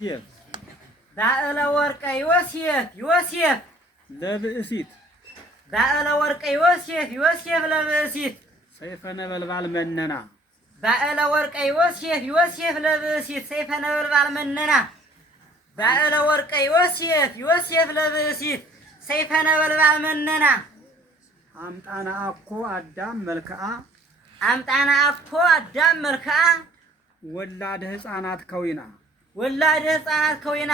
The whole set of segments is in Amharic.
ዮሴፍ ባዕለ ወርቀ ዮሴፍ ለብእሲት ባዕለ ወርቀ ዮሴፍ ለብእሲት ሰይፈ ነበልባል መነና ባዕለ ወርቀ ዮሴፍ ለብእሲት ሰይፈ ነበልባል መነና ባዕለ ወርቀ ዮሴፍ ለብእሲት ሰይፈ ነበልባል መነና አምጣነ አኮ አዳም መልክዓ አምጣነ አኮ አዳም መልክዓ ወላደ ሕፃናት ከዊና ወላደ ሕፃናት ከዊና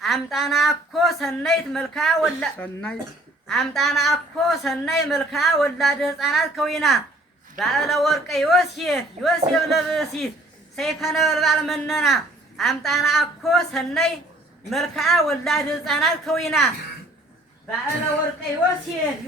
አምጣነ አኮ ሰናይት መልክዓ ሰናይ አምጣነ አኮ ሰናይ መልክዓ ወላደ ሕፃናት ከዊና ባዕለ ወርቀ ዮሴፍ ለብእሲት ሰይፈ ነበልባል መነና አምጣነ አኮ ሰናይ መልክዓ ወላደ ሕፃናት ከዊና ባዕለ ወርቀ ዮሴፍ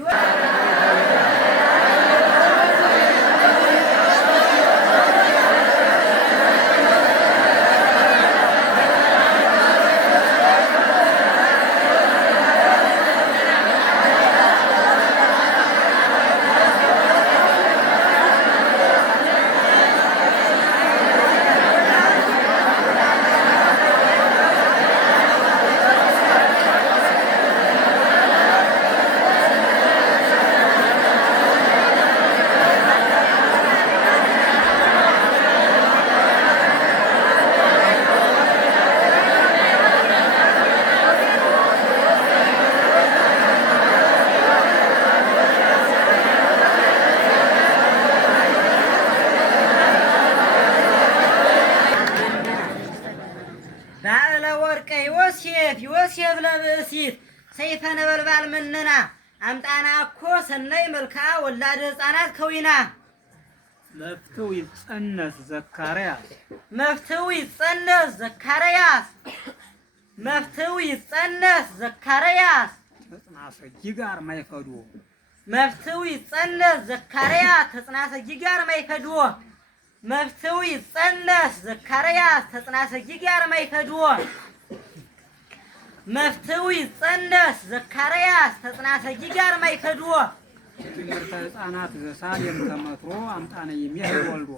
ባዕለ ወርቀ ዮሴፍ ለብእሲት ሰይፈ ነበልባል መነና አምጣነ አኮ ሰናይ መልክዓ ወላደ ሕፃናት ከዊና መፍትው ይጸነስ ዘካርያስ መፍትው ይጸነስ ዘካርያስ መፍትው ይጸነስ ዘካርያስ ተጽናሰጂ ጋር ማይፈዱ መፍትው ይጸነስ ዘካርያስ ተጽናሰጂ ጋር ማይፈዱ መፍትው ይጸነስ ዘካርያስ ተጽናሰጂ ጋር ማይፈዱ መፍትው ይጸነስ ዘካርያስ ተጽናሰጂ ጋር ማይፈዱ ትምህርተ ሕፃናት ዘሳሌም ተመትሮ አምጣነ የሚያህል ወልዶ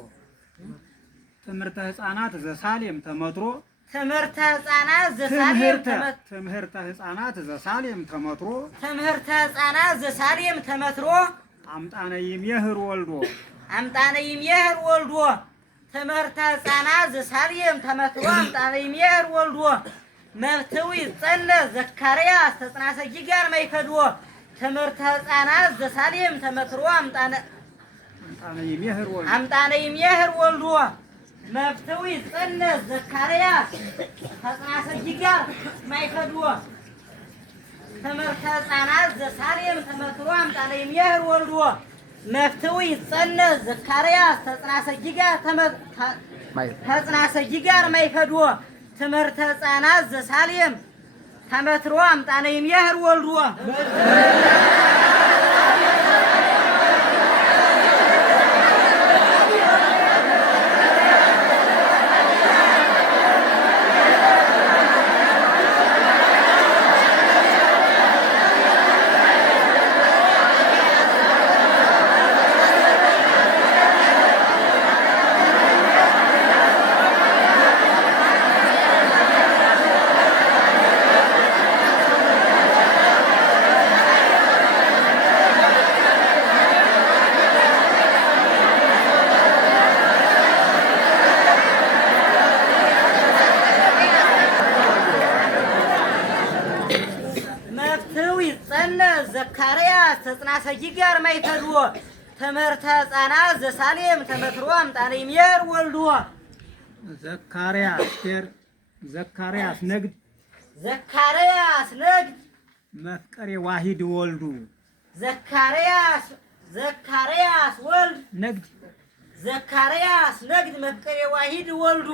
ትምህርተ ሕፃናት ዘሳሌም ተመትሮ ትምህርተ ሕፃናት ዘሳሌም ትምህርተ ሕፃናት ዘሳሌም ተመትሮ ትምህርተ ሕፃናት ዘሳሌም ተመትሮ አምጣነ የሚያህል ወልዶ አምጣነ የሚያህል ወልዶ ትምህርተ ሕፃናት ዘሳሌም ተመትሮ አምጣነ የሚያህል ወልዶ መፍትው ይጸነስ ዘካርያስ ተጽናሰጂ ጋር ማይፈዱ ትምህርተ ሕፃናት ዘሳሌም ተመትሮ አምጣነ የሚያህል ወልዶ መፍትው ይጸነስ ዘካርያስ ተጽናሰጂ ጋር ማይፈዱ ትምህርተ ሕፃናት ዘሳሌም ተመትሮ አምጣነ የሚያህል ወልዶ መፍትው ይጸነስ ዘካርያስ ተጽናሰጂ ጋር ማይፈዱ ትምህርተ ሕፃናት ዘሳሌም ተመትሮ አምጣነ የሚያህል ወልዶ ዘካርያስ ተጽናሰጂ ጋር ማይፈዱ ትምህርተ ሕፃናት ዘሳሌም ተመትሮ አምጣነ የሚያህል ወልዶ ዘካርያስ ነግድ መፍቀሬ ዋሂድ ወልዱ ዘካርያስ ወልድ ነግድ ዘካርያስ ነግድ መፍቀሬ ዋሂድ ወልዱ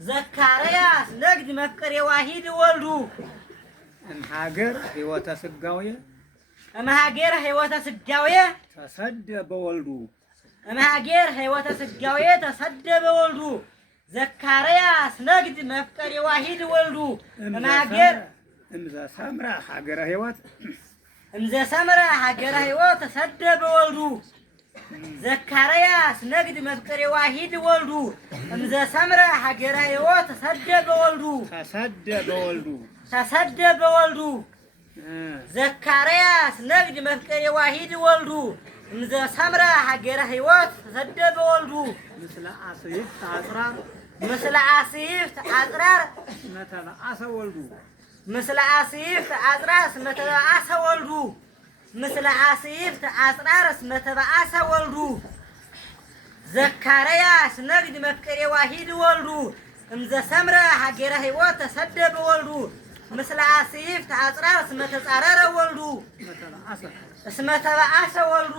ዘካርያስ ነግድ መፍቀሬ ዋሂድ ወልዱ እምሀገር ሕይወተ ስጋዌ ተሰደ በወልዱ እምሀገር ሕይወተ ስጋዌ ተሰደ በወልዱ ዘካርያስ ነግድ መፍቀሬ ዋሂድ ወልዱ እምሀገር እምዘ ሰምረ ሀገረ ሕይወት ተሰደ በወልዱ ዘካርያስ ነግድ መፍቀሬ ዋሂድ ወልዱ እምዘ ሰምረ ሀገረ ሕይወት ተሰደበ ወልዱ ተሰደበ ወልዱ ዘካርያስ ነግድ መፍቀሬ ዋሂድ ወልዱ እምዘ ሰምረ ሀገረ ሕይወት ተሰደበ ወልዱ ምስለ አስይፍት አጽራር ምስለ አስይፍት አጽራር መተበአሰ ወልዱ ምስለ አስይፍት አጽራር መተበአሰ ወልዱ ምስለ አስይፍት አጽራር መተበአሰ ወልዱ ዘካርያስ ነግድ መፍቀሬ ዋሂድ ወልዱ እምዘ ሰምረ ሀገረ ሕይወት ተሰደበ ወልዱ ምስለ አስይፍት አጽራር መተጻረረ ወልዱ መተበአሰ ወልዱ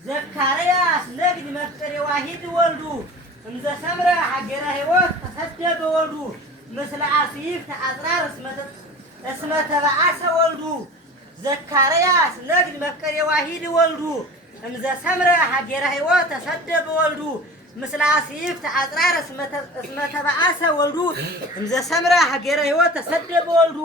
ዘካርያስ ነግድ መፍቀሬ ዋሂድ ወልዱ እምዘ ሰምረ ሀገረ ሕይወት ተሰደበ ወልዱ ምስለ አስይፍት አጽራር መተበአሰ ወልዱ ዘካርያስ ነግድ መፍቀሬ ዋሂድ ወልዱ እምዘ ሰምረ ሀገረ ሕይወት ተሰደበ ወልዱ ምስለ አስይፍት አጽራር መተበአሰ ወልዱ እምዘ ሰምረ ሀገረ ሕይወት ተሰደበ ወልዱ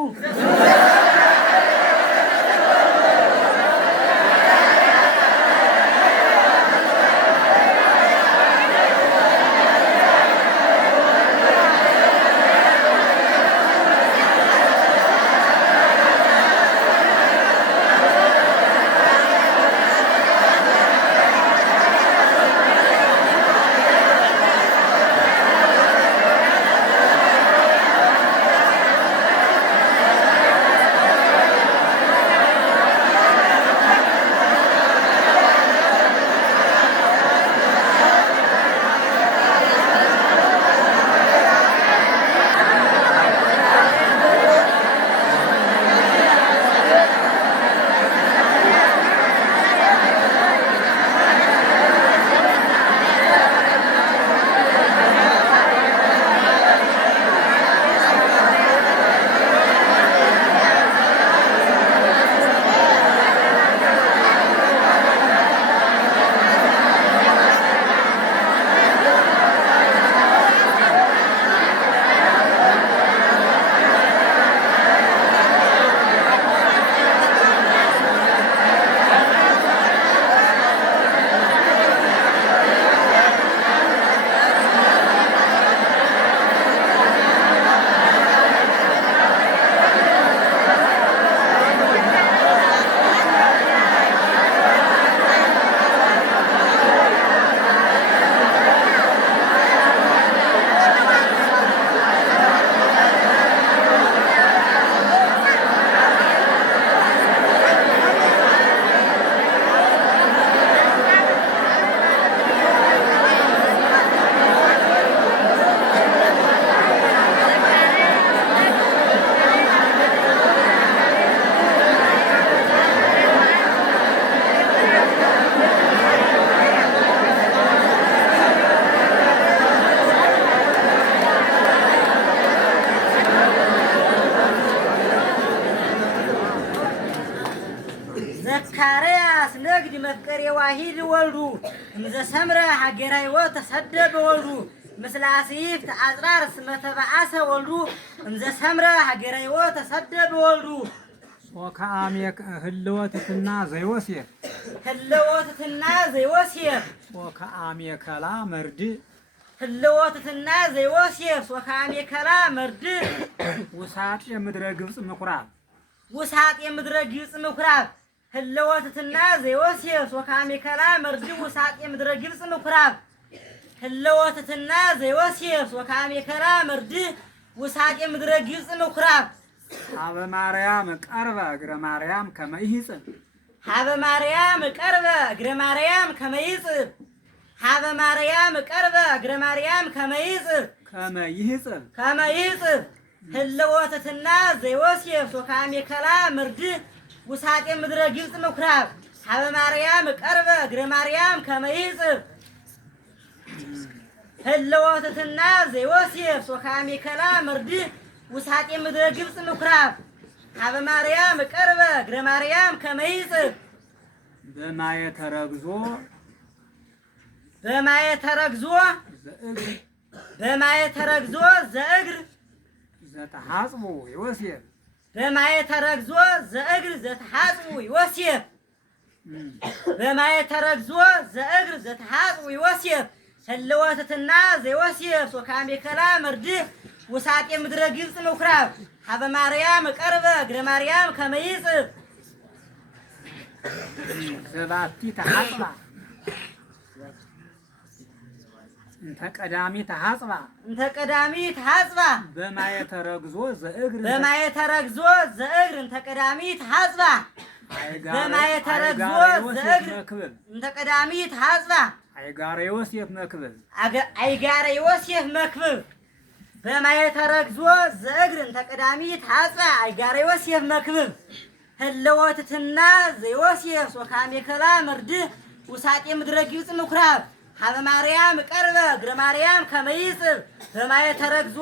ዘካርያስ ነግድ መፍቀሬ ዋሂድ ወልዱ እምዘ ሰምረ ሀገረ ሕይወት ተሰደበ ወልዱ ምስለ አስይፍት አጽራር መተበአሰ ወልዱ እምዘ ሰምረ ሀገረ ሕይወት ተሰደበ ወልዱ ሶካአሜ ህልወትትና ዘይወስየ ህልወትትና ዘይወስየ ሶካአሜ ከላ መርድ ህልወትትና ዘይወስየ ሶካአሜ ከላ መርድ ውሳጥ የምድረ ግብጽ ምኩራብ ውሳጥ የምድረ ግብጽ ምኩራብ ህልወትትና ዘይወስየ ሶካአሜ ከላ መርድ ውሳጥ የምድረ ግብጽ ምኩራብ ህልወትትና ዘይወስየ ሶካአሜ ከላ መርድ ውሳጥ የምድረ ግብጽ ምኩራብ ሀበ ማርያም ቀርበ እግረ ማርያም ከመይጽብ ሀበ ማርያም ቀርበ እግረ ማርያም ከመይጽብ ሀበ ማርያም ቀርበ እግረ ማርያም ከመይጽብ ከመይጽብ ህልወትትና ዘይወስየ ሶካአሜ ከላ መርድ ውሳጤ ምድረ ግብጽ ምኩራብ ሀበ ማርያም ቀርበ እግረ ማርያም ከመይጽብ ህልወትትና ዘይወስየ ሶካአሜ ከላ መርድ ውሳጤ ምድረ ግብጽ ምኩራብ ሀበ ማርያም ቀርበ እግረ ማርያም ከመይጽብ በማየ ተረግዞ ዘእግር ዘተሐጽቡ ዮሴፍ በማየ ተረግዞ ዘእግር ዘተሐጽቡ ዮሴፍ በማየ ተረግዞ ዘእግር ዘተሐጽ ዮሴፍ ህልወትትና ዘዮሴፍ ሶካሜ ከላ መርድህ ውሳጤ ምድረ ግብፅ ምኩራብ ሀበ ማርያም ቀርበ እግረ ማርያም ከመይጽብ ዘባቲ ተሐጽባ እንተ ቀዳሚ ተሐጽባ በማየ ተረግዞ ዘእግር እንተ ቀዳሚ ተሐጽባ በማየ ተረግዞ ዘእግር እንተ ቀዳሚ ተሐጽባ አይጋረ ዮሴፍ መክብብ በማየ ተረግዞ ዘእግር እንተ ቀዳሚ ተሐጽባ አይጋረ ዮሴፍ መክብብ ህልወትትና ዘዮሴፍ ሶካሜ ከላ መርድህ ውሳጤ ምድረ ግብፅ ምኩራብ ሀበ ማርያም ቀርበ እግረ ማርያም ከመይጽብ በማየ ተረግዞ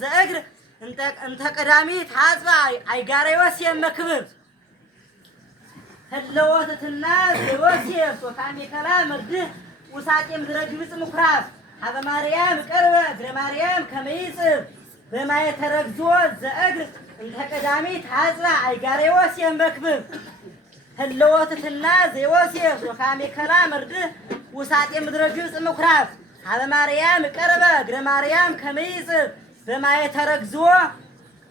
ዘእግር እንተ ቀዳሚ ተሐጽባ አይጋረ ዮሴፍ መክብብ ህልወትትና ዘዮሴፍ ሶካሜ ከላ መርድህ ውሳጤ ምድረ ግብፅ ምኩራብ ሀበ ማርያም ቀርበ እግረ ማርያም ከመይጽብ በማየ ተረግዞ ዘእግር እንተ ቀዳሚ ተሐጽባ አይጋረ ዮሴፍ መክብብ ህልወትትና ዘዮሴፍ ሶካሜ ከላ መርድህ ውሳጤ ምድረ ግብፅ ምኩራብ ሀበ ማርያም ቀርበ እግረ ማርያም ከመይጽብ በማየ ተረግዞ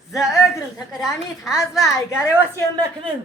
ዘእግር እንተ ቀዳሚ ተሐጽባ አይጋረ ዮሴፍ መክብብ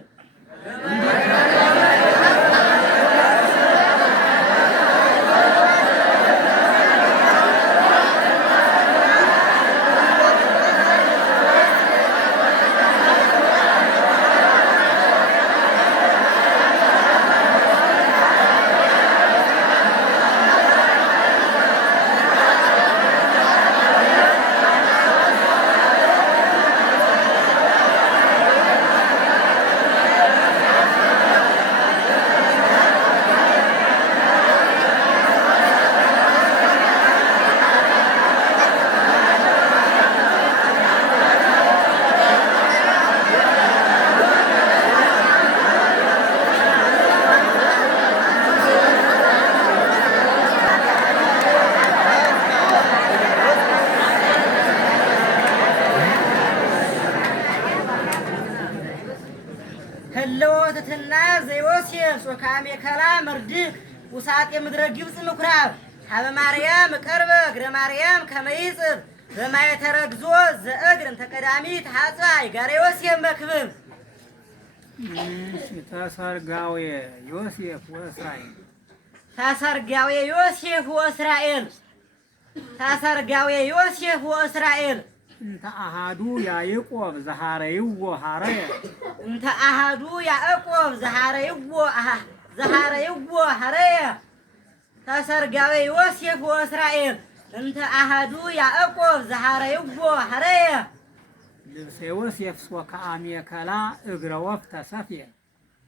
ህልወትትና ዘዮሴፍ ሶካሜ ከላ መርድህ ውሳጤ ምድረ ግብፅ ምኩራብ ሀበ ማርያም ቀርበ እግረ ማርያም ከመይጽብ በማየ ተረግዞ ዘእግር እንተ ቀዳሚ ተሐጽባ አይጋረ ዮሴፍ መክብብ ተሰርጋዌ ዮሴፍ ወእስራኤል እንተ አሃዱ ያዕቆብ ዘሃረይዎ ሐረየ ተሰርጋዌ ዮሴፍ ወእስራኤል እንተ አሃዱ ያዕቆብ ዘሃረይዎ ሐረየ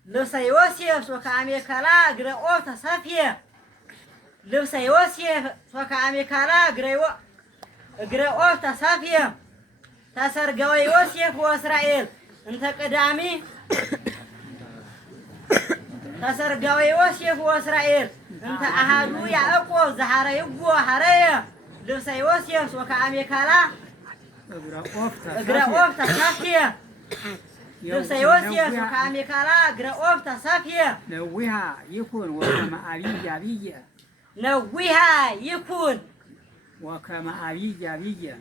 ልብሰ ዮሴፍ ሶካሜ ከላ እግረ ወፍ ተሰፍየ እግረ ወፍ ተሰፍየ ተሰርጋዌ ዮሴፍ ወእስራኤል እንተ ቀዳሚ እንተ አሃዱ ያዕቆብ ዘሃረይዎ ሐረየ ልብሰ ዮሴፍ ሶካሜ ከላ እግረ ወፍ ተሰፍየ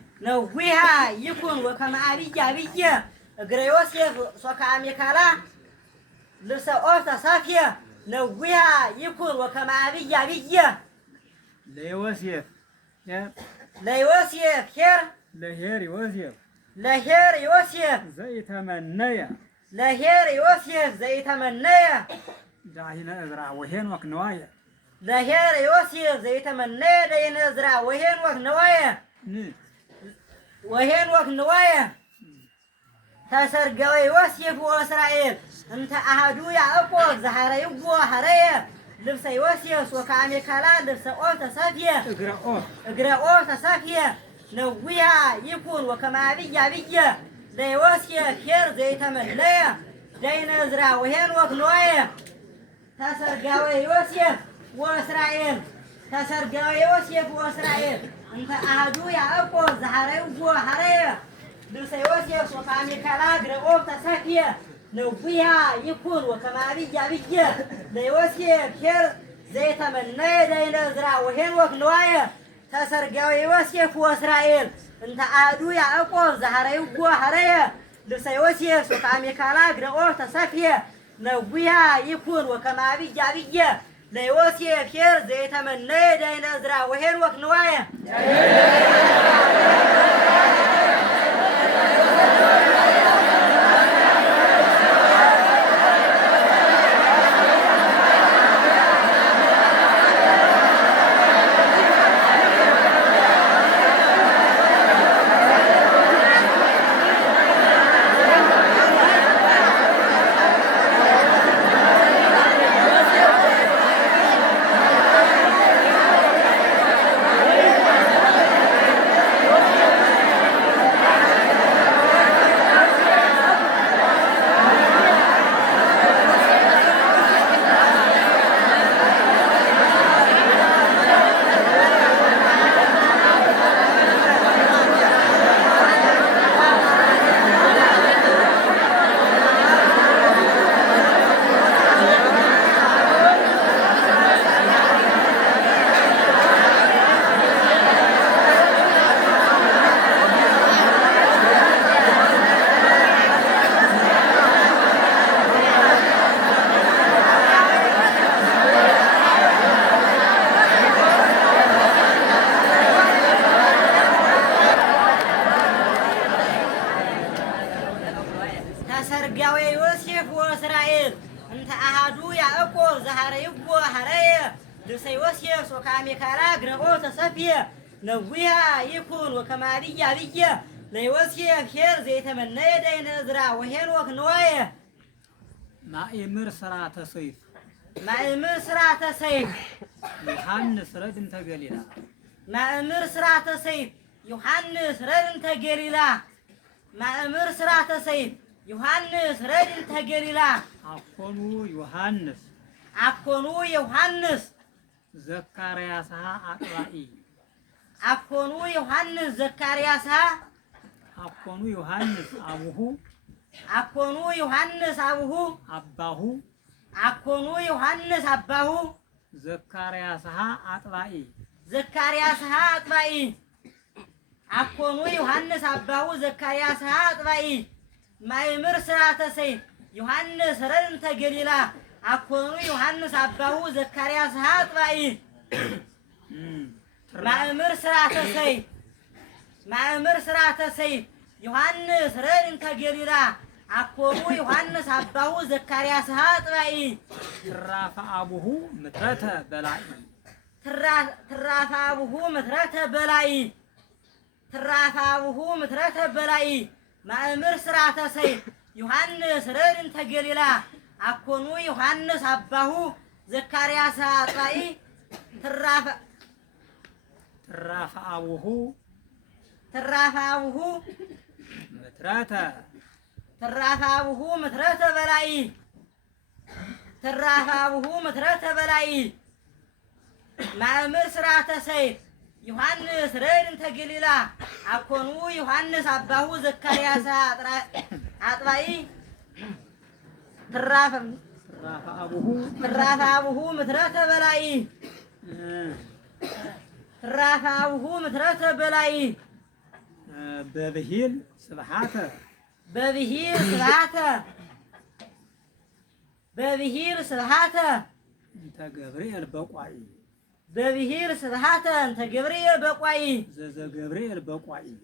ነዊሃ ይኩን ወከመ አብይ አብየ እግረ ዮሴፍ ሶካሜ ከላ ልብሰ ኦፍ ተሰፍየ ነዊሃ ይኩን ወከመ አብይ አብየ ለዮሴፍ ሄር ለሄር ዮሴፍ ዘይተመነየ ዳሂነ እዝራ ወሄኖክ ነዋየ ለሄር ዮሴፍ ዘይተመነየ ዳሂነ እዝራ ወሄኖክ ነዋየ ተሰርጋዌ ዮሴፍ ወእስራኤል እንተ አሃዱ ያዕቆብ ዘሃረይዎ ሐረየ ልብሰ ዮሴፍ ሶካሜ ከላ ልብሰ ኦፍ ተሰፍየ እግረ ኦፍ ተሰፍየ ነዊሃ ይኩን ወከመ አብይ አብየ ለዮሴፍ ሄር ዘይተመነየ ዳሂነ እዝራ ወሄኖክ ነዋየ ተሰርጋዌ ዮሴፍ ወእስራኤል እንተ አሃዱ ያዕቆብ ዘሃረይዎ ሐረየ ልብሰ ዮሴፍ ሶካሜ ከላ እግረ ኦፍ ተሰፍየ نوبيها يكون وكمابي جابية ليوسي كير زي تمنى دين أزرع وهين وكنوايا تسرقوا يوسي فو إسرائيل انت عادو يا أقوى زهرة يقوى هرية لسيوسي سوكامي كالا قرأوه تسافية نوبيها يكون وكمابي جابية ليوسي كير زي تمنى دين أزرع وهين وكنوايا تسرقوا يوسف وإسرائيل انت أهدو يعقوب زهر يقوى هرية لسيوسف سوكامي كالا قرأوه تسافية نوبيها يكون وكمابي جابية ليوسف خير زي تمنى دين أزرع وهين وكنوايا مائمر سرعة سيف مأمر سرعة سيف يوحنس رد انت قليلا مأمر سرعة سيف يوحنس رد انت قليلا مأمر سرعة سيف يوحنس رد انت قليلا أكونو يوحنس أكونو يوحنس زكرياسها أطرائي أكونو يوحنس زكرياسها أكونو يوحنس أبوه أكونو يوحنس أبوه أباه أكونو يوحنس أباه زكرياسها أطرائي زكرياسها أطبائي أكونو يوحنس أباه زكرياسها أطبائي مأمر سرعة سيف يوحنس رد قليلا أكونو يوحنس أباه زكرياسها أطبائي مأمر سرعة سيف مأمر سرعة سيف يوحنس رد قليلا أكونو يوحنس أباه زكرياسها أطبائي تراف أبوه مترته بلائي تراف أبوه مترته بلائي تراف أبوه مترته بلائي مأمر سرعة سيف يوحنس رد قليلا أكونو يوحنس أباه زكرياسها أطبائي تراف أبوه مترته تراف أبوه مترته بلائي تراف أبوه مترته بلائي مأمر سرعة سيف يوحنس رد قليلا أكونو يوحنس أباه زكرياسها أطبائي تراف أبوه مترته بلائي تراف أبوه مترته بلائي ببهيل سبحاته ببهير سبحاته ببهير سبحاته انت جبريل بقعي ببهير سبحاته انت جبريل بقعي زز جبريل بقعي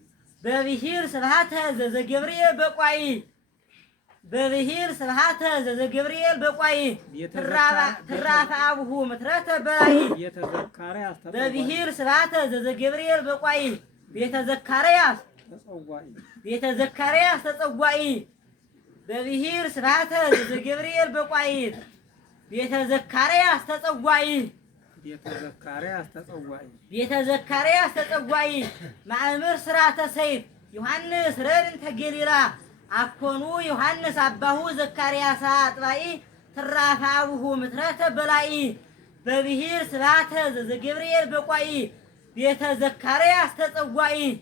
ببهير سبحاته زز جبريل بقعي ببهير سبحاته زز جبريل بقعي تراف أبوه مترته بلائي يتذكرياس ببهير سبحاته زز جبريل بقعي بيتذكرياس تصوعي بيتذكرياس تتصوعي ببهير سبحاته زز جبريل بقعي بيتذكرياس تتصوعي بيتذكرياس تتصوعي مأمر سرعة سيف يوحنس رد قليلا أكونو يوحنس أباه زكرياسها أطبائي تراف أبوه مترته بلائي ببهير سبحاته زز جبريل بقعي بيتذكرياس تتصوعي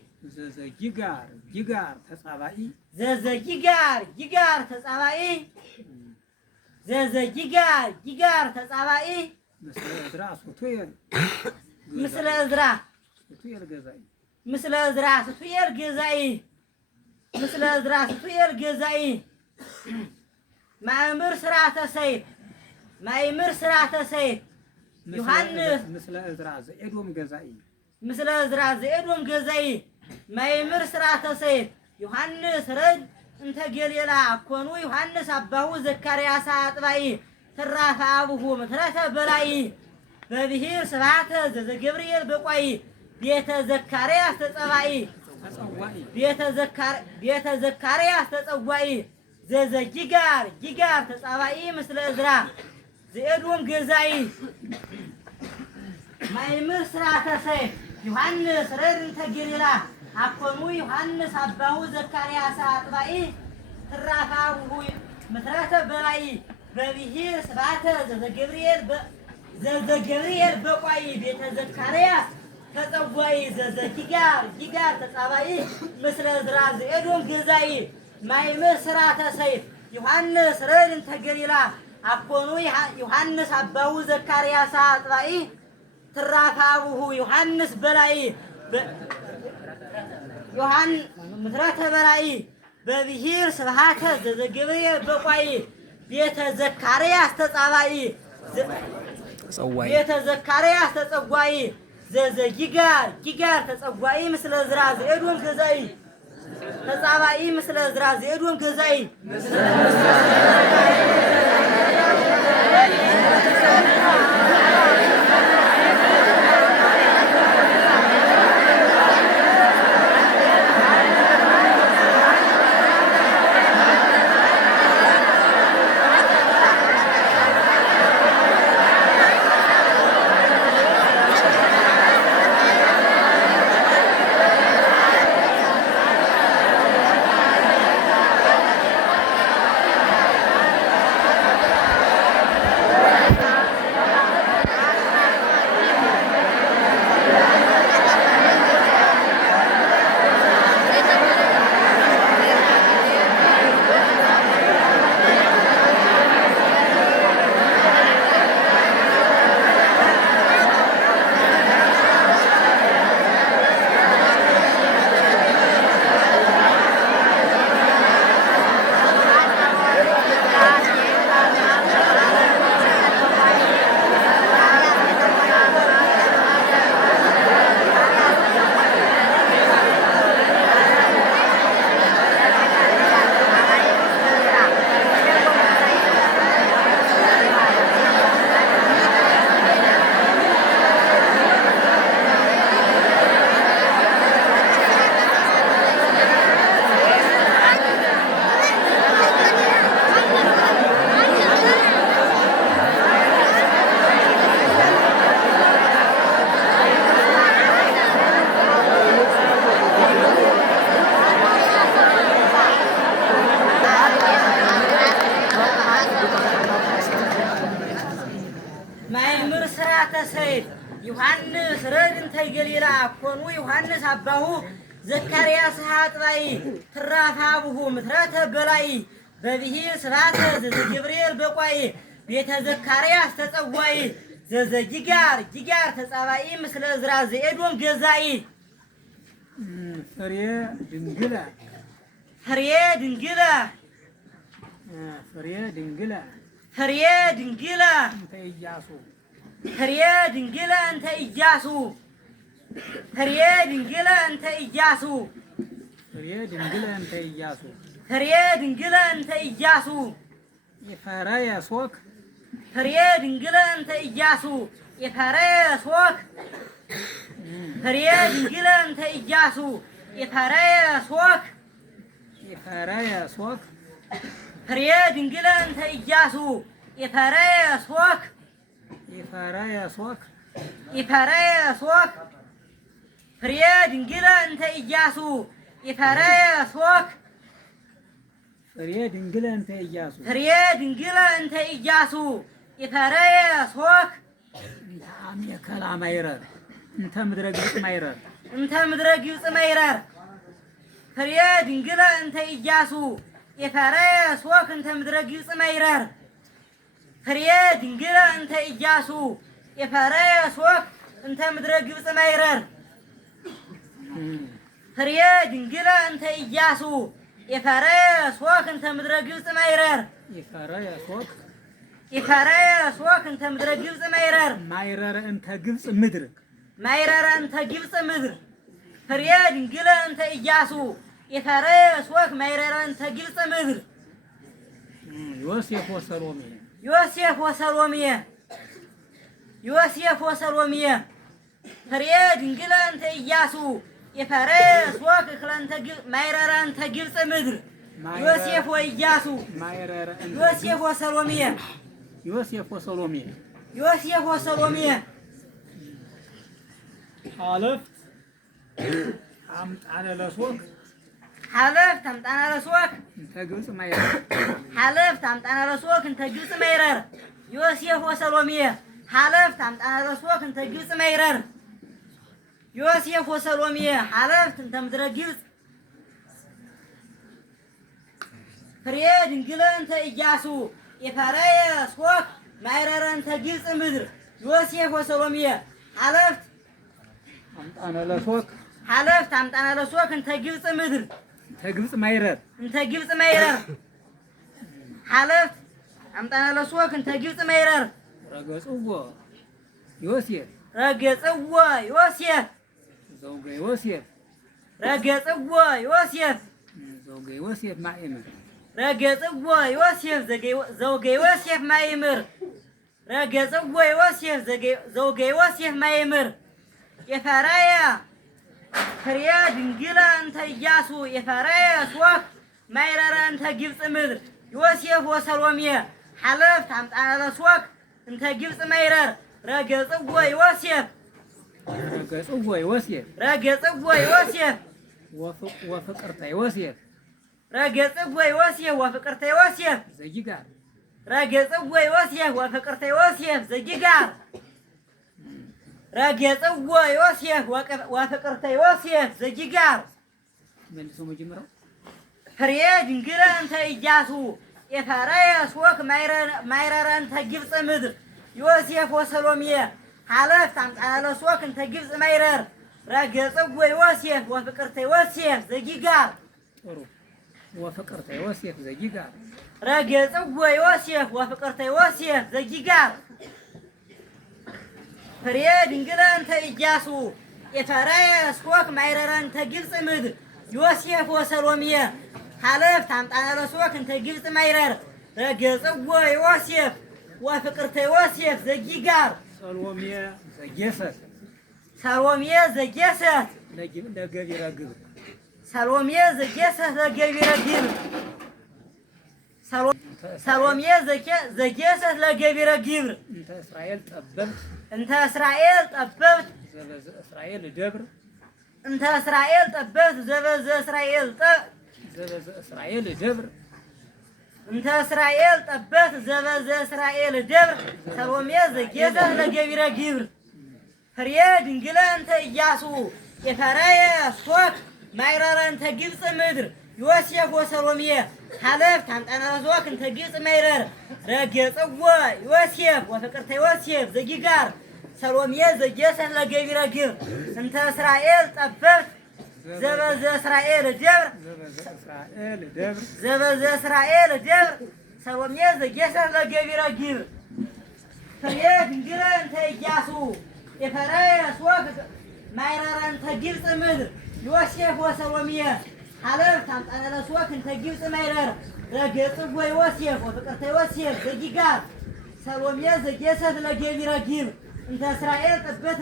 ጊጋር ተጻባኢ ጊጋር ተጻባኢ ጊጋር ተጻባኢ ምስለ እዝራ ሱቱኤል ምስለ እዝራ ሱቱኤል ገዛኢ ምስለ እዝራ ሱቱኤል ገዛኢ ምስለ እዝራ ሱቱኤል ገዛኢ ማእምር ስርዓተ ሰይፍ ማእምር ስርዓተ ሰይፍ ዮሐንስ ምስለ እዝራ ዘኤዶም ገዛኢ ምስለ እዝራ ዘኤዶም ገዛኢ ማእምር ስርዓተ ሰይፍ ዮሐንስ ረድ እንተ ገሊላ ኮኑ ዮሐንስ አባሁ ዘካርያስ አጥባኢ ትራፈ አቡሁ ምትረተ በላይ በብሂር ስብሐተ ዘገብርኤል በቋይ ቤተ ዘካርያስ ተጸባኢ ቤተ ዘካርያስ ተጸዋኢ ጊጋር ተጸባኢ ምስለ እዝራ ዘኤዶም ገዛኢ ማእምር ስርዓተ ሰይፍ ዮሐንስ ረድ እንተ ገሊላ አኮኑ ዮሐንስ አባሁ ዘካርያስ አጥባኢ ትራፈ አቡሁ ምትረተ በላይ በብሂር ስብሐተ ዘገብርኤል በቋይ ቤተ ዘካርያስ ተጸዋኢ ጊጋር ተጸባኢ ምስለ እዝራ ዘኤዶም ገዛኢ ማእምር ስርዓተ ሰይፍ ዮሐንስ ረድ እንተ ገሊላ አኮኑ ዮሐንስ አባሁ ዘካርያስ አጥባኢ ትራፈ አቡሁ ዮሐንስ በላይ ምትረተ በላይ በብሂር ስብሐተ ዘገብርኤል በቋይ ቤተ ዘካርያስ ተጸባኢ ቤተ ዘካርያስ ተጸዋኢ ጊጋር ተጸዋኢ ምስለ እዝራ ዘኤዶም ገዛኢ ተጸባኢ ምስለ እዝራ ዘኤዶም ገዛኢ ማእምር ስርዓተ ሰይፍ ዮሐንስ ረድ እንተ ገሊላ ኮኑ ዮሐንስ አባሁ ዘካርያስ አጥባኢ ትራፈ አቡሁ ምትረተ በላይ በብሂር ስብሐተ ዘገብርኤል በቋይ ቤተ ዘካርያስ ተጸዋኢ ጊጋር ተጸባኢ ምስለ እዝራ ዘኤዶም ገዛኢ ፍሬ ድንግለ እንተ ኢያሱ ፍሬ ድንግለ እንተ ኢያሱ ፍሬ ድንግለ እንተ ኢያሱ የፈረየ ሶክ ፍሬ ድንግለ እንተ ኢያሱ የፈረየ ሶክ ፍሬ ድንግለ እንተ ኢያሱ የፈረየ ሶክ ፍሬ ድንግለ እንተ ኢያሱ የፈረየ ሶክ ፍሬ ድንግለ እንተ ኢያሱ የፈረየ ሶክ የፈረየ ሶክ አሜከላ ማይረር እንተ ምድረ ግብጽ ማይረር ፍሬ ድንግለ እንተ ኢያሱ የፈረስ ወክ እንተ ምድረ ግብፅ መይረር ፍሬ ድንግለ እንተ ኢያሱ የፈረስ ወክ እንተ ምድረ ግብፅ መይረር ፍሬ ድንግለ እንተ ኢያሱ የፈረስ ወክ እንተ ምድረ ግብፅ መይረር የፈረስ ወክ እንተ ምድረ ግብፅ መይረር ማይረር እንተ ግብፅ ምድር ማይረር እንተ ግብፅ ምድር ፍሬ ድንግለ እንተ ኢያሱ የፈረስ ወክ ማይረር እንተ ግብፅ ምድር ዮሴፍ ወሰሎሜ ዮሴፍ ወሰሎሜ ዮሴፍ ወሰሎሜ ፍሬ ድንግለ እንተ ኢያሱ የፈረስ ወክ ክለንተ ማይረር እንተ ግብፅ ምድር ዮሴፍ ወኢያሱ ዮሴፍ ወሰሎሜ ዮሴፍ ወሰሎሜ ዮሴፍ ወሰሎሜ ሐለፍት አምጣነ ለሶክ ሐለፍት አምጣነ ለሶክ እንተ ግብፅ ማይረር ሐለፍት አምጣነ ለሶክ እንተ ግብፅ መይረር ዮሴፍ ወሰሎሜ ሐለፍት አምጣነ ለሶክ እንተ ግብፅ መይረር ዮሴፍ ወሰሎሜ ሐለፍት እንተ ምድረ ግብፅ ፍሬ ድንግለ እንተ ኢያሱ የፈረስ ወክ ማይረር እንተ ግብፅ ምድር ዮሴፍ ወሰሎሜ ሐለፍት አምጣነ ለሶክ ሐለፍት አምጣነ ለሶክ እንተ ግብፅ ምድር እንተ ግብፅ ማይረር እንተ ግብፅ መይረር ሐለፍት አምጣነ ለሶክ እንተ ግብፅ መይረር ረገጽዎ ዮሴፍ ረገጽዎ ዮሴፍ ዘውገ ዮሴፍ ረገጽዎ ዮሴፍ ዘውገ ዮሴፍ ማእምር ረገጽዎ ዮሴፍ ዘውገ ዮሴፍ ማእምር ረገጽዎ ዮሴፍ ዘውገ ዮሴፍ ማእምር የፈራያ ፍሬ ድንግለ እንተ ኢያሱ የፈረስ ወክ ማይረር እንተ ግብፅ ምድር ዮሴፍ ወሰሎሜ ሐለፍት አምጣነ ለሶክ እንተ ግብፅ መይረር ረገጽዎ ዮሴፍ ረገጽዎ ዮሴፍ ረገጽዎ ዮሴፍ ወፍቅርተ ዮሴፍ ረገጽዎ ዮሴፍ ወፍቅርተ ዮሴፍ ዘጊጋር ረገጽዎ ዮሴፍ ወፍቅርተ ዮሴፍ ዘጊጋር ረገጽዎ ዮሴፍ ወፍቅርተ ዮሴፍ ዘጊጋር መልሶ መጀመሪያው ፍሬ ድንግለ እንተ ኢያሱ የፈረስ ወክ ማይረር እንተ ግብፅ ምድር ዮሴፍ ወሰሎሜ ሐለፍት አምጣነ ለሶክ እንተ ግብፅ መይረር ረገጽዎ ዮሴፍ ወፍቅርተ ዮሴፍ ዘጊጋር ጥሩ ወፍቅርተ ዮሴፍ ዘጊጋር ረገጽዎ ዮሴፍ ወፍቅርተ ዮሴፍ ዘጊጋር ፍሬ ድንግለ እንተ ኢያሱ የፈረስ ወክ ማይረር እንተ ግብፅ ምድር ዮሴፍ ወሰሎሜ ሐለፍት አምጣነ ለሶክ እንተ ግብፅ መይረር ረገጽዎ ዮሴፍ ወፍቅርተ ዮሴፍ ዘጊጋር ሰሎሜ ዘጌሰት ሰሎሜ ዘጌሰት ለገቢረ ግብር ሰሎሜ ዘጌሰት ለገቢረ ግብር ሰሎሜ ዘጌሰት ለገቢረ ግብር እንተ እስራኤል ጠበብት እንተ እስራኤል ጠበብት ዘበዘ እስራኤል ደብር እንተ እስራኤል ጠበብት ዘበዘ እስራኤል ዘበዘ እስራኤል ደብር እንተ እስራኤል ጠበብት ዘበዘ እስራኤል ደብር ሰሎሜ ዘጌሰት ለገቢረ ግብር ፍሬ ድንግለ እንተ ኢያሱ የፈረስ ወክ ማይረር እንተ ግብፅ ምድር ዮሴፍ ወሰሎሜ ሐለፍት አምጣነ ለሶክ እንተ ግብፅ መይረር ረገጽዎ ዮሴፍ ወፍቅርተ ዮሴፍ ዘጊጋር ሰሎሜ ዘጌሰት ለገቢረ ግብር እንተ እስራኤል ጠበብት ዘበዘ እስራኤል ደብር ዘበዘ እስራኤል ደብር ሰሎሜ ዘጌሰት ለገቢረ ግብር ፍሬ ድንግለ እንተ ኢያሱ የፈረስ ወክ ማይረር እንተ ግብፅ ምድር ዮሴፍ ወሰሎሜ ሐለፍት አምጣነ ለሶክ እንተ ግብፅ መይረር ረገጽዎ ዮሴፍ ወፍቅርተ ዮሴፍ ዘጊጋር ሰሎሜ ዘጌሰት ለገቢረ ግብር እንተ እስራኤል ጠበብት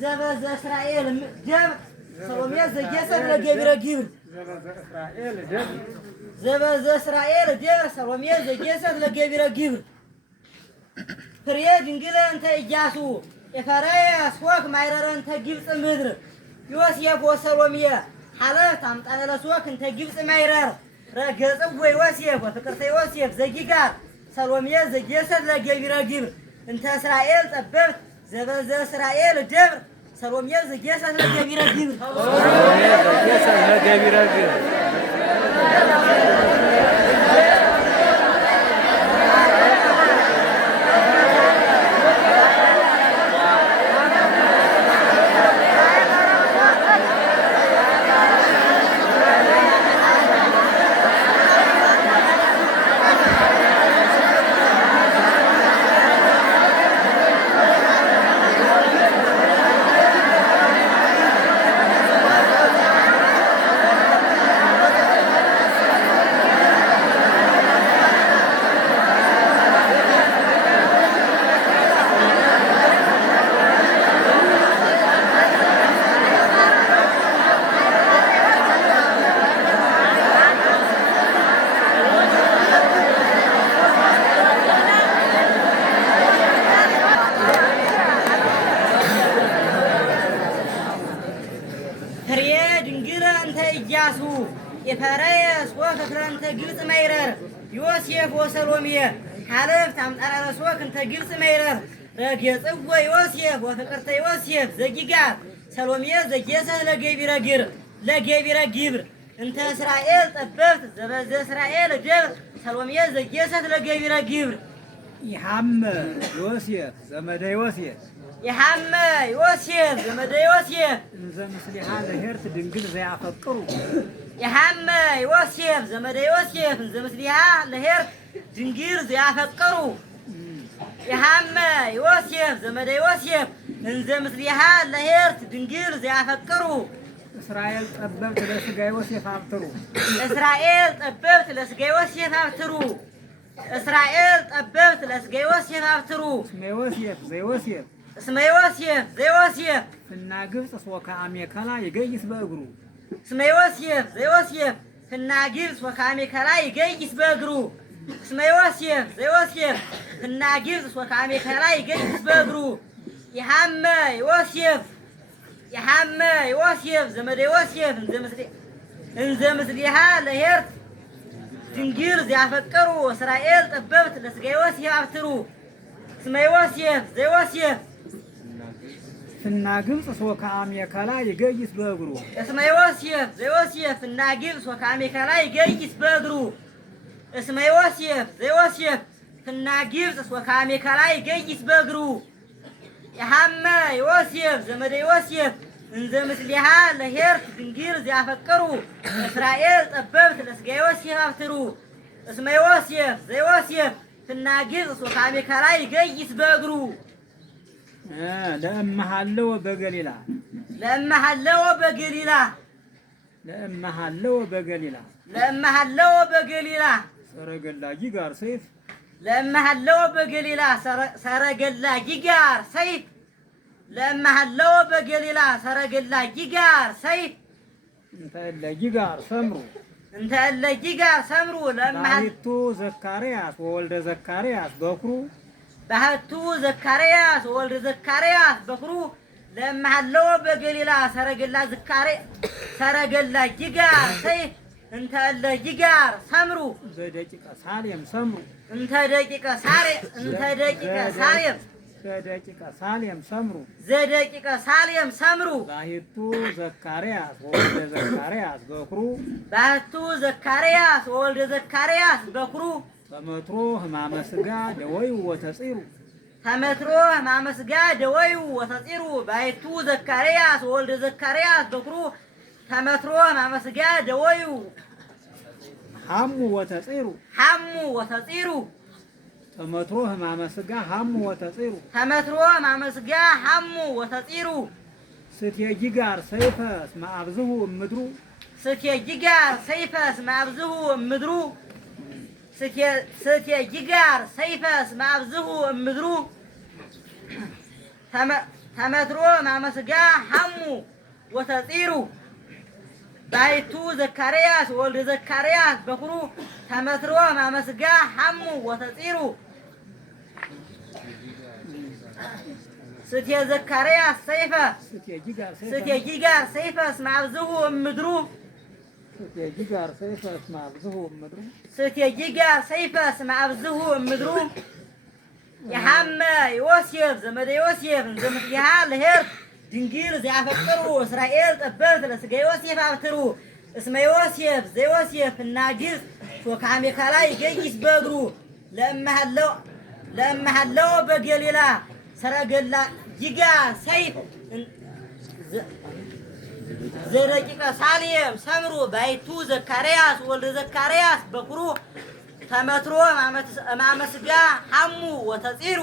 ዘበዘ እስራኤል ደብር ሰሎሜ ዘጌሰት ለገቢረ ግብር ዘበዘ እስራኤል ደብር ሰሎሜ ዘጌሰት ለገቢረ ግብር ፍሬ ድንግለ እንተ ኢያሱ የፈረስ ወክ ማይረር እንተ ግብፅ ምድር ዮሴፍ ወሰሎሜ ሐለፍት አምጣነ ለሶክ እንተ ግብፅ መይረር ረገጽዎ ዮሴፍ ወፍቅርተ ዮሴፍ ዘጊጋር ሰሎሜ ዘጌሰት ለገቢረ ግብር እንተ እስራኤል ጠበብት ዘበዘ እስራኤል ደብር ሰሎሜ ዘጌሰት ለገቢረ ግብር ዘጌሰት ለገቢረ ግብር ኢያሱ የፈረስ ወከፍረ እንተ ግብጽ መይረር ዮሴፍ ወሰሎሜ ሐለፍት አምጣራረስ ወክ እንተ ግብጽ መይረር ረገጽዎ ዮሴፍ ወፍቅርተ ዮሴፍ ዘጊጋር ሰሎሜ ዘጌሰት ለገቢረ ግብር እንተ እስራኤል ጠበብት ዘበዘ እስራኤል ደብር ሰሎሜ ዘጌሰት ለገቢረ ግብር ይሐመ ዮሴፍ ዘመደ ዮሴፍ የሐመ ዮሴፍ ዘመደ ዮሴፍ እንዘ ምስሊሃ ለሄርት ድንግል ዘያፈቅሩ የሐመ ዮሴፍ ዘመደ ዮሴፍ እንዘ ምስሊሃ ለሄርት ድንግል ዘያፈቅሩ የሐመ ዮሴፍ ዘመደ ዮሴፍ እንዘ ምስሊሃ ለሄርት ድንግል ዘያፈቅሩ እስራኤል ጠበብት ለሥጋ ዮሴፍ አብትሩ እስራኤል ጠበብት ለሥጋ ዮሴፍ አብትሩ እስራኤል ጠበብት ለሥጋ ዮሴፍ አብትሩ እስመ ዮሴፍ ዘዮሴፍ እስመ ዮሴፍ ዘዮሴፍ ፍና ግብጽ ሶከአሜከላ ይገይስ በእግሩ እስመ ዮሴፍ ዘዮሴፍ ፍና ግብጽ ሶከአሜከላ ይገይስ በእግሩ እስመ ዮሴፍ ዘዮሴፍ ፍና ግብጽ ሶከአሜከላ ይገይስ በእግሩ የሐመ ዮሴፍ ዘመደ ዮሴፍ እንዘ ምስሊሃ ለሄርት ድንግል ዘያፈቅሩ እስራኤል ጠበብት ለሥጋ ዮሴፍ አብትሩ እስመ ዮሴፍ ዘዮሴፍ ፍና ግብጽ ሶከአሜከላ ይገይስ በእግሩ እስመ ዮሴፍ ዘዮሴፍ ፍና ግብጽ ሶከአሜከላ ይገይስ በእግሩ እስመ ዮሴፍ ዘዮሴፍ ፍና ግብጽ ሶከአሜከላ ይገይስ በእግሩ የሐመ ዮሴፍ ዘመደ ዮሴፍ እንዘ ምስሊሃ ለሄርት ድንግል ዘያፈቅሩ እስራኤል ጠበብት ለሥጋ ዮሴፍ አብትሩ እስመ ዮሴፍ ዘዮሴፍ ፍና ግብጽ ሶከአሜከላ ይገይስ በእግሩ ለእመሃለወ በገሊላ ሰረገላ ጊጋር ሰይፍ ለእመሃለወ በገሊላ ሰረገላ ጊጋር ሰይፍ ለእመሃለወ በገሊላ ሰረገላ ጊጋር ሰይፍ እንተ እለ ጊጋር ሰምሩ ለእመሃቱ ዘካርያስ ወወልደ ዘካርያስ በኩሩ ባህቱ ዘካርያስ ወልደ ዘካርያስ በኩሩ ለእመሃለወ በገሊላ ሰረገላ ጊጋር ሰይፍ እንተ እለ ጊጋር ሰምሩ ዘደቂቀ ሳሌም ሰምሩ ዘደቂቀ ሳሌም ሰምሩ ባህቱ ዘካርያስ ወወልደ ዘካርያስ በኩሩ ተመትሮ ሕማመ ሥጋ ደወዩ ወተጺሩ ባህቱ ዘካርያስ ወወልደ ዘካርያስ በኩሩ ተመትሮ ሕማመ ሥጋ ደወዩ ሐሙ ወተጺሩ ተመትሮ ሕማመ ሥጋ ሐሙ ወተጺሩ ስትየጂ ጋር ሰይፈ እስመ አብዝሁ እምድሩ ስትየጂ ጋር ሰይፈ እስመ አብዝሁ እምድሩ ተመትሮ ሕማመ ሥጋ ሐሙ ወተጺሩ ባህቱ ዘካርያስ ወልደ ዘካርያስ በኩሩ ተመትሮ ሕማመ ሥጋ ሐሙ ወተጺሩ ስትየ ዘካርያስ ሰይፈ ስትየጂ ጋር ሰይፈ እስመ አብዝሁ እምድሩ የሐመ ዮሴፍ ዘመደ ዮሴፍ እንዘ ምስሊሃ ለሄርት ድንግል ዘያፈቅሩ እስራኤል ጠበብት ለሥጋ ዮሴፍ አብትሩ እስመ ዮሴፍ ዘዮሴፍ እና ግብፅ ሾካሜካላ ይገይስ በእግሩ ለእመሃለው በገሊላ ሰረገላ ጅጋ ሰይፍ ዘደቂቀ ሳሌም ሰምሩ ባይቱ ዘካርያስ ወልደ ዘካርያስ በኩሩ ተመትሮ ማመስጋ ሐሙ ወተጺሩ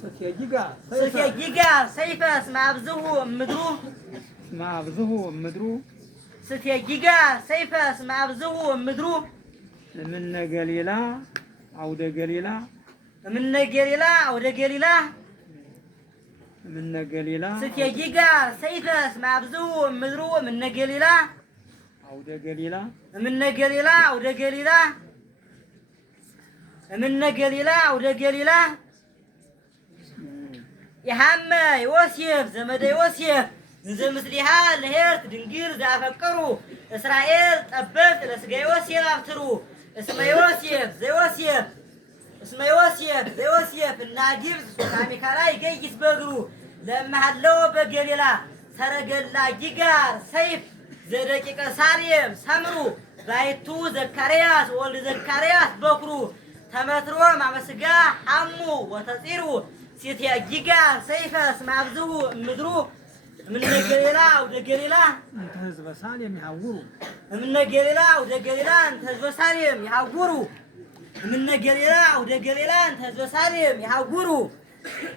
ስትየጊጋ ሰይፈ እስመ አብዝሁ እምድሩ ስትየጊጋ ሰይፈ እስመ አብዝሁ እምድሩ እምነ ገሊላ አውደ ገሊላ እምነ ገሊላ አውደ ገሊላ እምነ ገሊላ ስትየጊጋ ሰይፈ እስመ አብዝሁ እምድሩ እምነ ገሊላ አውደ ገሊላ እምነ ገሊላ አውደ ገሊላ እምነ ገሊላ አውደ ገሊላ የሐመ ዮሴፍ ዘመደ ዮሴፍ እንዘ ምስሊሃ ለሄርት ድንግል ዘአፈቀሩ እስራኤል ጠበብት ለሥጋ ዮሴፍ አብትሩ እስመ ዮሴፍ ዘዮሴፍ እና ግብፅ ሾካሜካላ ይገይስ በእግሩ ለእመሃለው በገሊላ ሰረገላ ጊጋር ሰይፍ ዘደቂቀ ሳሌም ሰምሩ ባይቱ ዘካርያስ ወልደ ዘካርያስ በኩሩ ተመትሮ ማመስጋ ሐሙ ወተጺሩ ስትየጊጋ ሰይፈ እስመ አብዝሁ እምድሩ እምነ ገሊላ አውደ ገሊላ እንተ ህዝበ ሳሌም ይሐውሩ እምነ ገሊላ አውደ ገሊላ እንተ ህዝበ ሳሌም ይሐውሩ እምነ ገሊላ አውደ ገሊላ እንተ ህዝበ ሳሌም ይሐውሩ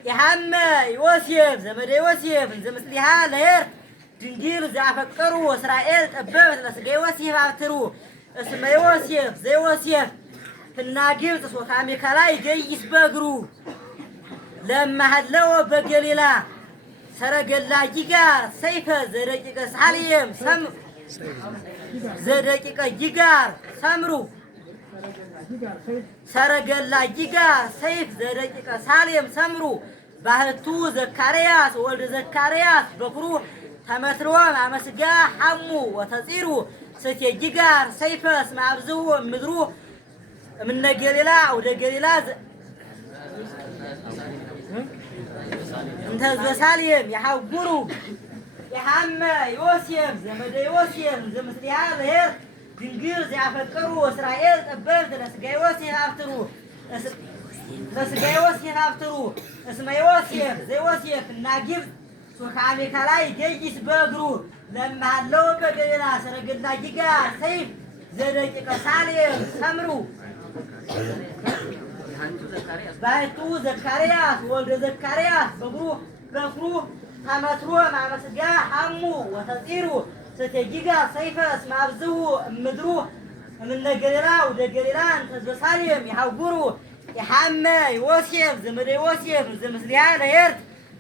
የሐመ ዮሴፍ ዘመደ ዮሴፍ እንዘ ምስሊሃ ለሄርት ድንግል ዘአፈቀሩ እስራኤል ጠበብት ለሥጋ ዮሴፍ አብትሩ እስመ ዮሴፍ ዘዮሴፍ እና ግብፅ ሾካሜካላ ይገይስ በእግሩ ለእመሃለው በገሊላ ሰረገላ ጊጋር ሰይፈ ዘደቂቀ ሳሌም ዘደቂቀ ጊጋር ሰምሩ ሰረገላ ጊጋር ሰይፍ ዘደቂቀ ሳሌም ሰምሩ ባህቱ ዘካርያስ ወልደ ዘካርያስ በኩሩ ተመትሮ ማመስጋ ሐሙ ወተጺሩ ስትየጊጋር ሰይፈ እስመ አብዝሁ እምድሩ እምነ ገሊላ አውደ ገሊላ እንተ ህዝበ ሳሌም ይሐውሩ የሐመ ዮሴፍ ዘመደ ዮሴፍ እንዘ ምስሊሃ ለሄርት ድንግል ዘያፈቅሩ እስራኤል ጠበብት ለሥጋ ዮሴፍ አብትሩ እስመ ዮሴፍ ዘዮሴፍ እና ግብፅ ሾካሜካላ ይገይስ በእግሩ ለእመሃለው በገሊላ ሰረገላ ጊጋር ሰይፍ ዘደቂቀ ሳሌም ሰምሩ ባይቱ ዘካርያስ ወልደ ዘካርያስ በኩሩ ተመትሮ ማመስጋ ሐሙ ወተጺሩ ስትየጊጋ ሰይፈ እስመ አብዝሁ እምድሩ እምነ ገሊላ አውደ ገሊላ እንተ ህዝበ ሳሌም ይሐውሩ የሐመ ዮሴፍ ዘመደ ዮሴፍ እንዘ ምስሊሃ ለሄርት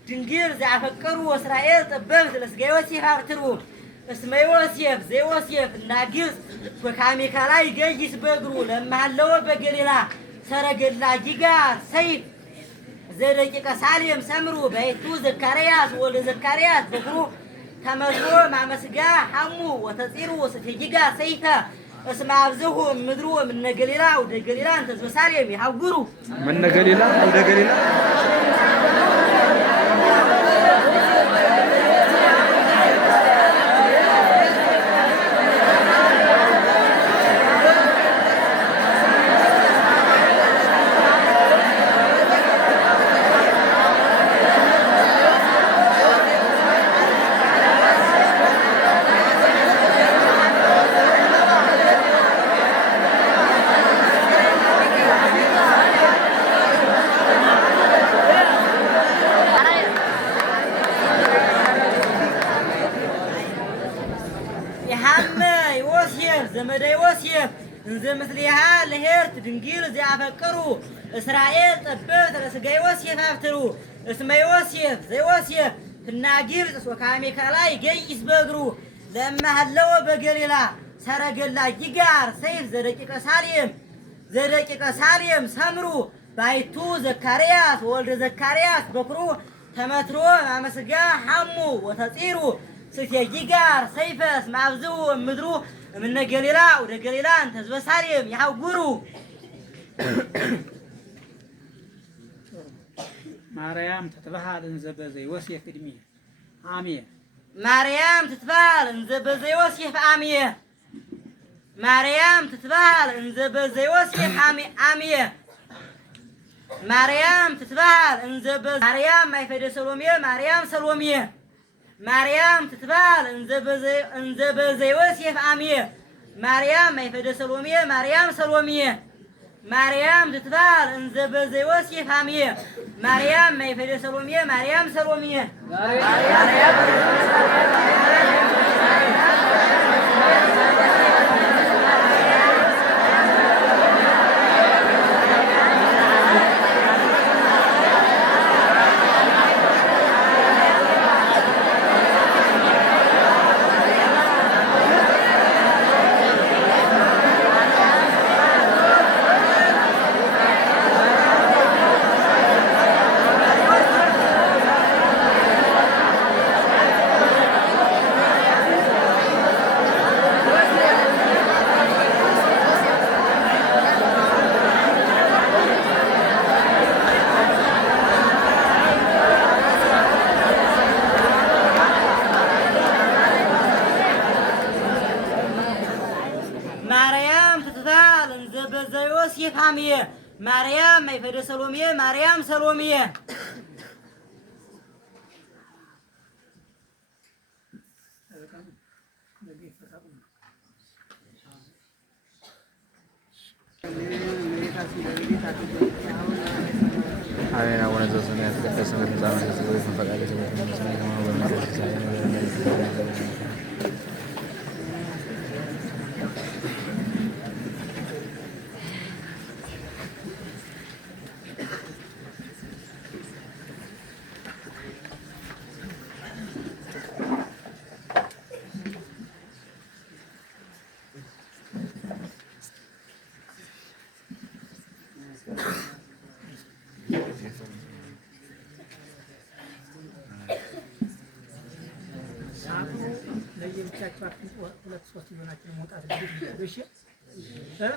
ድንግል ዘአፈቀሩ እስራኤል ጠበብት ለሥጋ ዮሴፍ አብትሩ እስመ ዮሴፍ ዘዮሴፍ እና ግብፅ ሾካሜካላ ይገይስ በእግሩ ለእመሃለው በገሊላ ሰረገላ ጊጋር ሰይፍ ዘደቂቀ ሳሌም ሰምሩ ባይቱ ዘካርያስ ወልደ ዘካርያስ በኩሩ ተመትሮ ማመስጋ ሐሙ ወተጺሩ ስትየጊጋ ሰይፈ እስመ አብዝሁ እምድሩ እምነ ገሊላ አውደ ገሊላ እንተ ህዝበ ሳሌም ይሐውሩ እምነ ገሊላ አውደ ገሊላ ዘመደ ዮሴፍ እንዘ ምስሊሃ ለሄርት ድንግል ዘያፈቅሩ እስራኤል ጠበብት ለሥጋ ዮሴፍ አብትሩ እስመ ዮሴፍ ዘዮሴፍ እና ግብፅ ሾካሜካላ ይገይስ በእግሩ ለእመሃለው በገሊላ ሰረገላ ጊጋር ሰይፍ ዘደቂቀ ሳሌም ሰምሩ ባይቱ ዘካርያስ ወልደ ዘካርያስ በኩሩ ተመትሮ ማመስጋ ሐሙ ወተጺሩ ስትየጊጋር ሰይፈ እስመ አብዝሁ እምድሩ እምነ ገሊላ አውደ ገሊላ እንተ ህዝበ ሳሌም ይሐውሩ ማርያም ተትበሃል እንዘ በዘ ዮሴፍ ዕድሜ አሜ ማርያም ትትባል እንዘ በዘ ዮሴፍ አሜ ማርያም ትትባል እንዘ በዘ ዮሴፍ አሜ ማርያም ትትባል እንዘ በዘ ማርያም ማይፈደ ሰሎሜ ማርያም ሰሎሜ ማርያም ትትባል እንዘ በዘ ዮሴፍ አሜ ማርያም ማይፈደ ሰሎሜ ማርያም ሰሎሜ ማርያም ትትባል እንዘ በዘ ዮሴፍ አሜ ማርያም ማይፈደ ሰሎሜ ማርያም ሰሎሜ ዮሴፍ አሜ ማርያም ማይፈደ ሰሎሜ ማርያም ሰሎሜ አሜን። አቡነ ዘበሰማያት ይትቀደስ ስምከ ትምጻእ መንግሥትከ ፈቃድከ በከመ በሰማይ ከማሁ በምድር ሲሳየነ ለየብቻችሁ ሁለት ሶስት ይሆናችሁ መውጣት እሺ እ